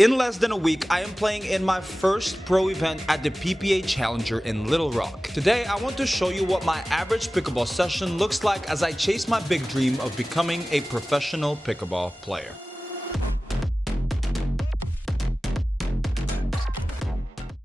In less than a week, I am playing in my first pro event at the PPA Challenger in Little Rock. Today, I want to show you what my average pickleball session looks like as I chase my big dream of becoming a professional pickleball player.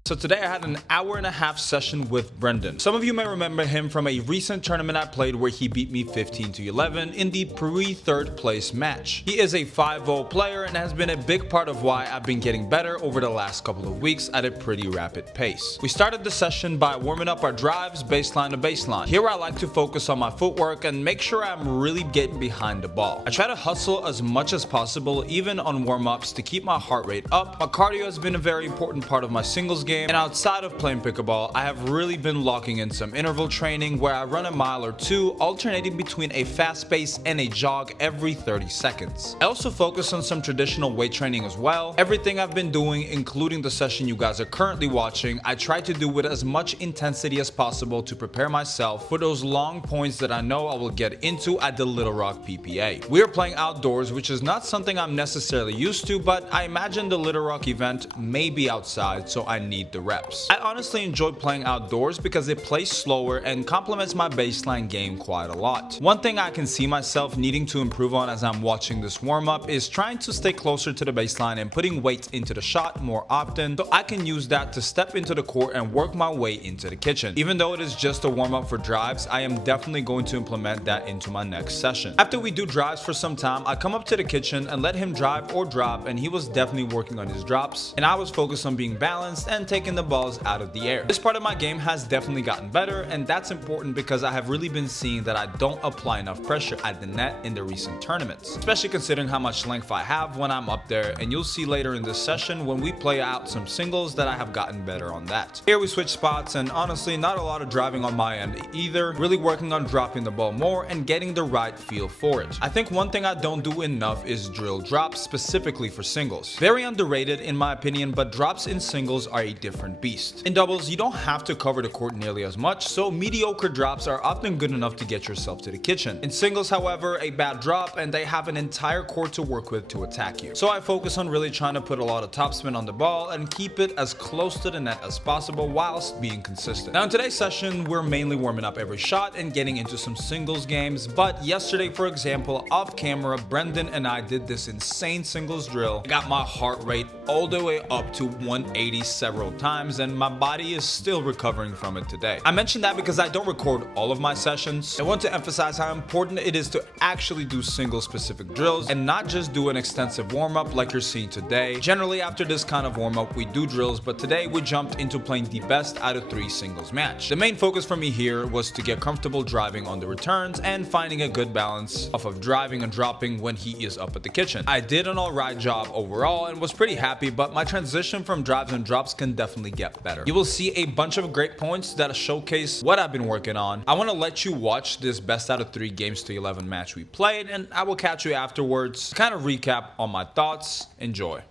So today I had an hour-and-a-half session with Brendan. Some of you may remember him from a recent tournament I played where he beat me 15-11 in the pre-third place match. He is a 5-0 player and has been a big part of why I've been getting better over the last couple of weeks at a pretty rapid pace. We started the session by warming up our drives baseline to baseline. Here I like to focus on my footwork and make sure I'm really getting behind the ball. I try to hustle as much as possible even on warm-ups to keep my heart rate up. My cardio has been a very important part of my singles game. And outside of playing pickleball, I have really been locking in some interval training where I run a mile or two, alternating between a fast pace and a jog every 30 seconds. I also focus on some traditional weight training as well. Everything I've been doing, including the session you guys are currently watching, I try to do with as much intensity as possible to prepare myself for those long points that I know I will get into at the Little Rock PPA. We are playing outdoors, which is not something I'm necessarily used to, but I imagine the Little Rock event may be outside, so I need the reps. I honestly enjoy playing outdoors because it plays slower and complements my baseline game quite a lot. One thing I can see myself needing to improve on as I'm watching this warm-up is trying to stay closer to the baseline and putting weight into the shot more often so I can use that to step into the court and work my way into the kitchen. Even though it is just a warm-up for drives, I am definitely going to implement that into my next session. After we do drives for some time, I come up to the kitchen and let him drive or drop, and he was definitely working on his drops, and I was focused on being balanced and taking the balls out of the air. This part of my game has definitely gotten better, and that's important because I have really been seeing that I don't apply enough pressure at the net in the recent tournaments, especially considering how much length I have when I'm up there, and you'll see later in this session when we play out some singles that I have gotten better on that. Here we switch spots, and honestly not a lot of driving on my end either, really working on dropping the ball more and getting the right feel for it. I think one thing I don't do enough is drill drops specifically for singles. Very underrated in my opinion, but drops in singles are a different beast. In doubles, you don't have to cover the court nearly as much, so mediocre drops are often good enough to get yourself to the kitchen. In singles, however, a bad drop and they have an entire court to work with to attack you. So I focus on really trying to put a lot of topspin on the ball and keep it as close to the net as possible whilst being consistent. Now in today's session, we're mainly warming up every shot and getting into some singles games, but yesterday, for example, off camera, Brendan and I did this insane singles drill. I got my heart rate all the way up to 180 several times, and my body is still recovering from it today. I mentioned that because I don't record all of my sessions. I want to emphasize how important it is to actually do single specific drills and not just do an extensive warm-up like you're seeing today. Generally after this kind of warm-up we do drills, but today we jumped into playing the best out of 3 singles match. The main focus for me here was to get comfortable driving on the returns and finding a good balance off of driving and dropping when he is up at the kitchen. I did an alright job overall and was pretty happy, but my transition from drives and drops can definitely get better. You will see a bunch of great points that showcase what I've been working on. I want to let you watch this best out of 3 games to 11 match we played, and I will catch you afterwards to kind of recap on my thoughts. Enjoy.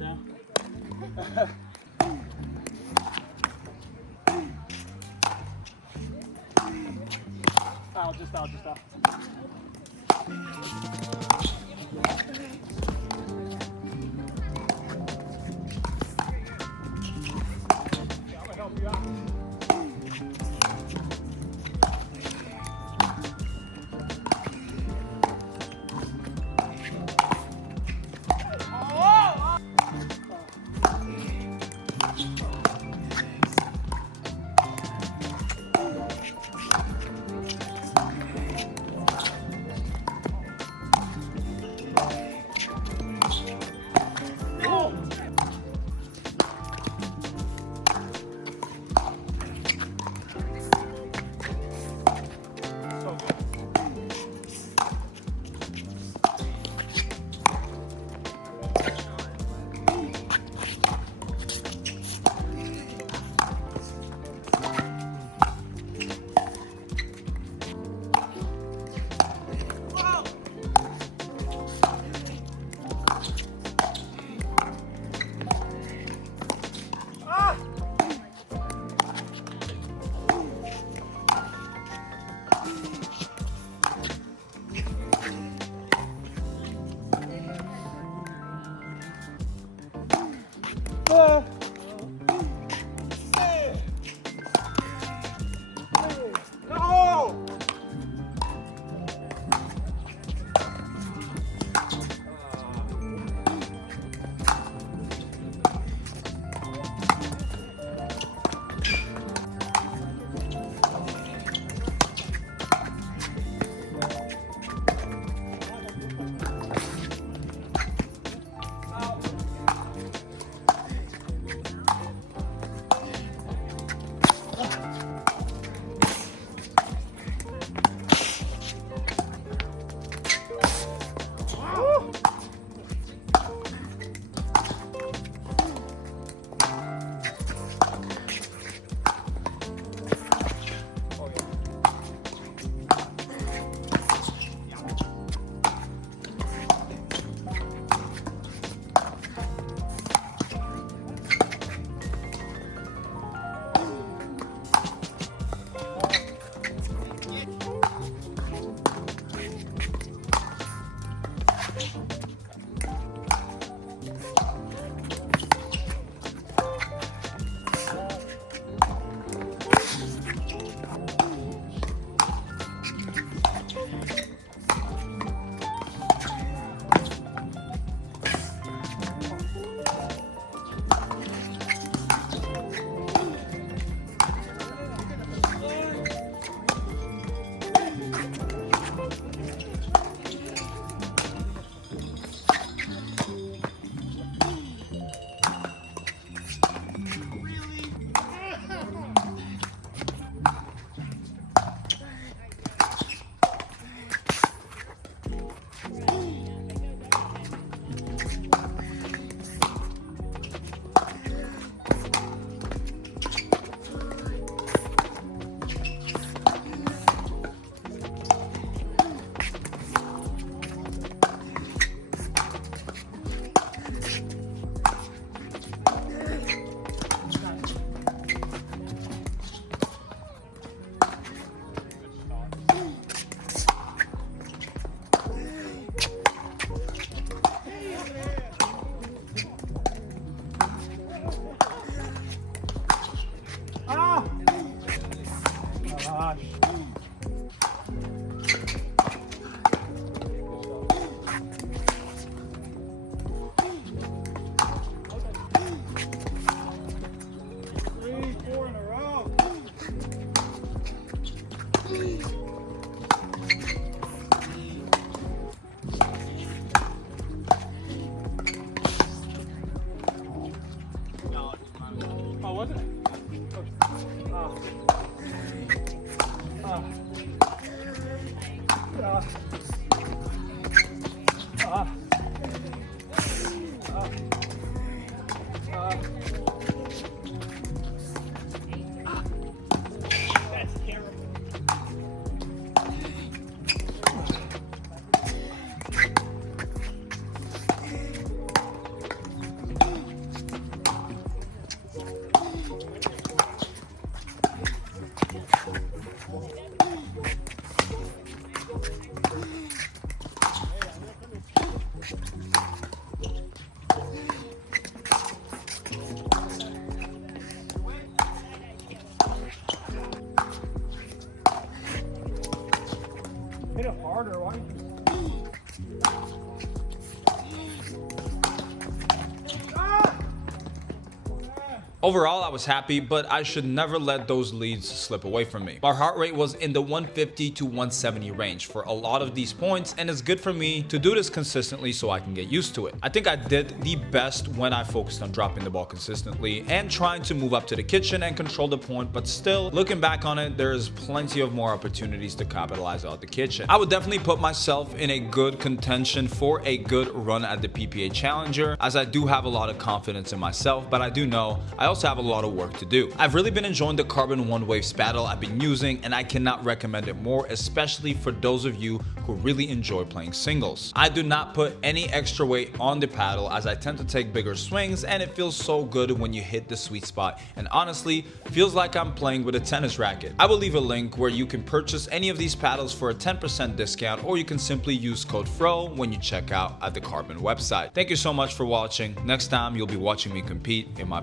down. Foul, just foul, just foul. I'm gonna help you out. one. Overall, I was happy, but I should never let those leads slip away from me. My heart rate was in the 150 to 170 range for a lot of these points, and it's good for me to do this consistently so I can get used to it. I think I did the best when I focused on dropping the ball consistently and trying to move up to the kitchen and control the point, but still, looking back on it, there's plenty of more opportunities to capitalize out the kitchen. I would definitely put myself in a good contention for a good run at the PPA Challenger, as I do have a lot of confidence in myself, but I do know I also have a lot of work to do. I've really been enjoying the Carbon One Waves paddle I've been using, and I cannot recommend it more, especially for those of you who really enjoy playing singles. I do not put any extra weight on the paddle as I tend to take bigger swings, and it feels so good when you hit the sweet spot, and honestly feels like I'm playing with a tennis racket. I will leave a link where you can purchase any of these paddles for a 10% discount, or you can simply use code FRO when you check out at the Carbon website. Thank you so much for watching. Next time you'll be watching me compete in my